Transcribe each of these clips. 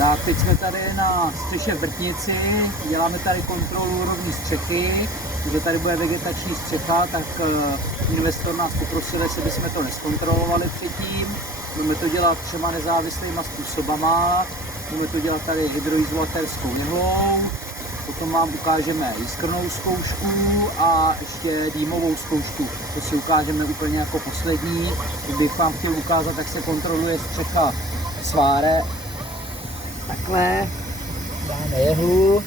Tak, teď jsme tady na střeše v Vrtnici, děláme tady kontrolu rovní střechy, protože tady bude vegetační střecha, tak investor nás poprosil, jestli bychom to neskontrolovali předtím. Budeme to dělat 3 nezávislýma způsobama. Budeme to dělat tady hydroizolatérskou jehlou, potom vám ukážeme jiskrnou zkoušku a ještě dýmovou zkoušku. To si ukážeme úplně jako poslední. Kdybych vám chtěl ukázat, jak se kontroluje střecha sváre. Takhle dáme jehlu,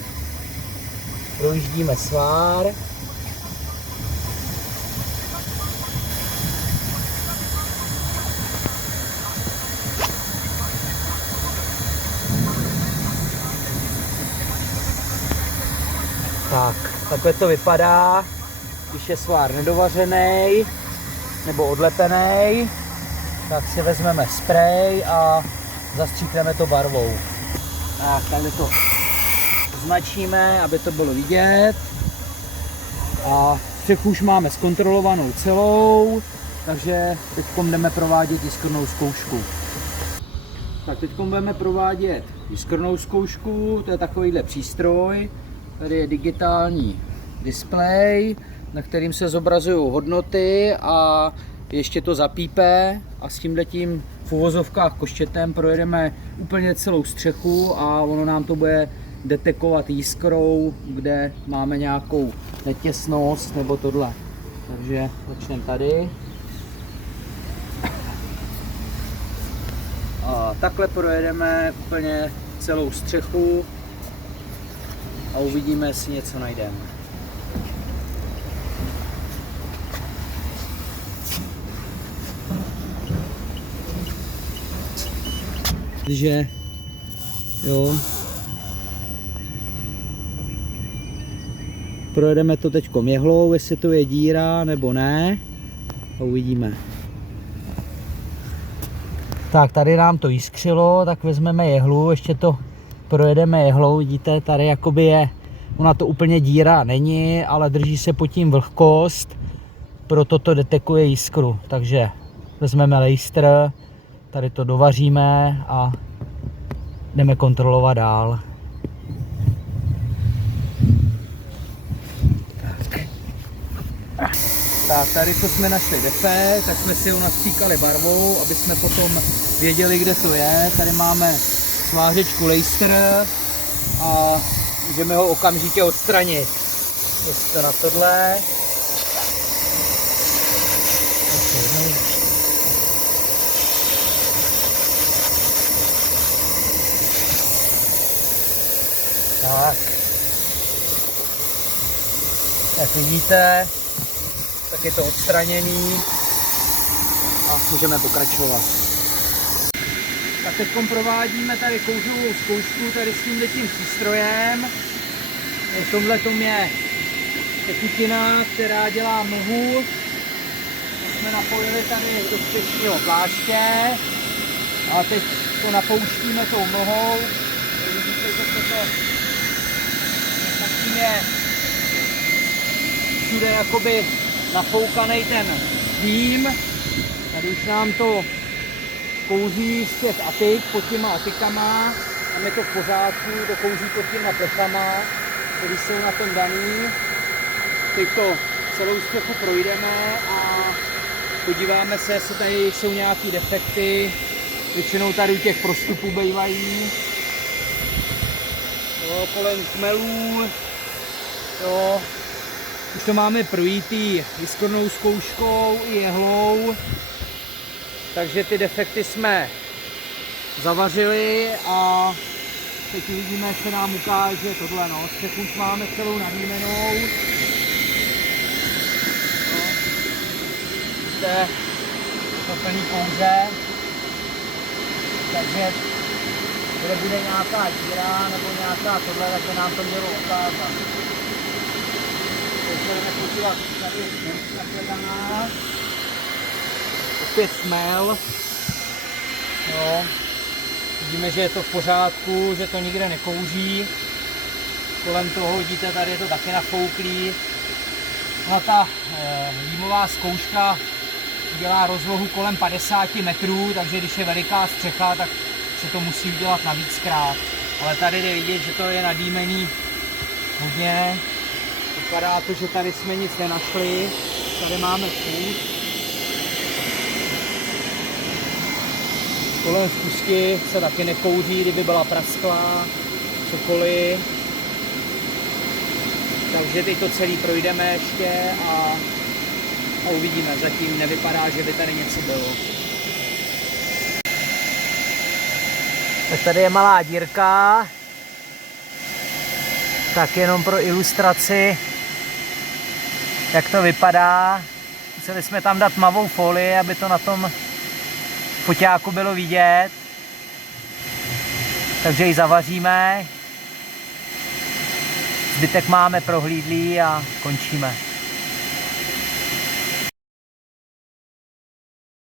projíždíme svár. Tak, takhle to vypadá, když je svár nedovařený nebo odlepený, tak si vezmeme sprej a zastříkneme to barvou. Tak, takhle to značíme, aby to bylo vidět. A střechu už máme zkontrolovanou celou, takže teď jdeme provádět jiskrnou zkoušku. Tak teď budeme provádět jiskrnou zkoušku, to je takovýhle přístroj. Tady je digitální displej, na kterým se zobrazují hodnoty a ještě to zapípe a s tímhletím v uvozovkách koštětem projedeme úplně celou střechu a ono nám to bude detekovat jiskrou, kde máme nějakou netěsnost nebo tohle. Takže začneme tady. A takhle projedeme úplně celou střechu a uvidíme, jestli něco najdeme. Takže jo, projedeme to teď jehlou, jestli to je díra nebo ne, a uvidíme. Tak, tady nám to jiskřilo, tak vezmeme jehlu, ještě to projedeme jehlou. Vidíte, tady jakoby je, ona to úplně díra není, ale drží se pod tím vlhkost, proto to detekuje jiskru. Takže vezmeme lejstr, tady to dovaříme a jdeme kontrolovat dál. Tak, tady to jsme našli defekt, tak jsme si ho nastříkali barvou, aby jsme potom věděli, kde to je. Tady máme svářečku lejstr a můžeme ho okamžitě odstranit. Jestli to na tohle. Tak. Jak vidíte, tak je to odstraněný a můžeme pokračovat. Tak teď provádíme tady kouřovou zkoušku tady s tímhletím přístrojem. V tomhle tom je tekutina, která dělá mlhu. Jsme napojili tady do střešního pláště a teď to napouštíme tou mlhou. Vidíte, že to je všude jakoby nafoukaný ten dým. Tady už nám to kouří z těch atik pod těma atikama. Tam je to v pořádku, to kouří pod těma plechama, které jsou na tom daný. Teď to celou střechu projdeme a podíváme se, jestli tady jsou nějaké defekty. Většinou tady u těch prostupů bývají. Jo, kolem chmelů. Jo. Už to máme projítý jiskrnou zkouškou i jehlou. Takže ty defekty jsme zavařili a teď uvidíme, jak se nám ukáže tohle. No. Střechu už máme celou navímenou. Vidíte, to plný kouře. Takže kde bude nějaká díra nebo nějaká tohle, tak by nám to mělo ukázat. Teď budeme podívat tady takhle na nás. Opět smel. Jo. Vidíme, že je to v pořádku, že to nikde nekouří. Kolem toho vidíte, tady je to taky nafouklý. No, ta dýmová zkouška dělá rozlohu kolem 50 metrů, takže když je veliká střecha, tak se to musí udělat navíckrát. Ale tady jde vidět, že to je nadýmený hodně. Vypadá to, že tady jsme nic nenašli. Tady máme půd. Kolem vkusky se taky nekouří, kdyby byla prasklá, cokoliv. Takže teď to celý projdeme ještě a uvidíme. Zatím nevypadá, že by tady něco bylo. Tak tady je malá dírka. Tak jenom pro ilustraci, jak to vypadá. Museli jsme tam dát tmavou folii, aby to na tom foťáku bylo vidět. Takže ji zavaříme. Zbytek máme prohlídlý a končíme.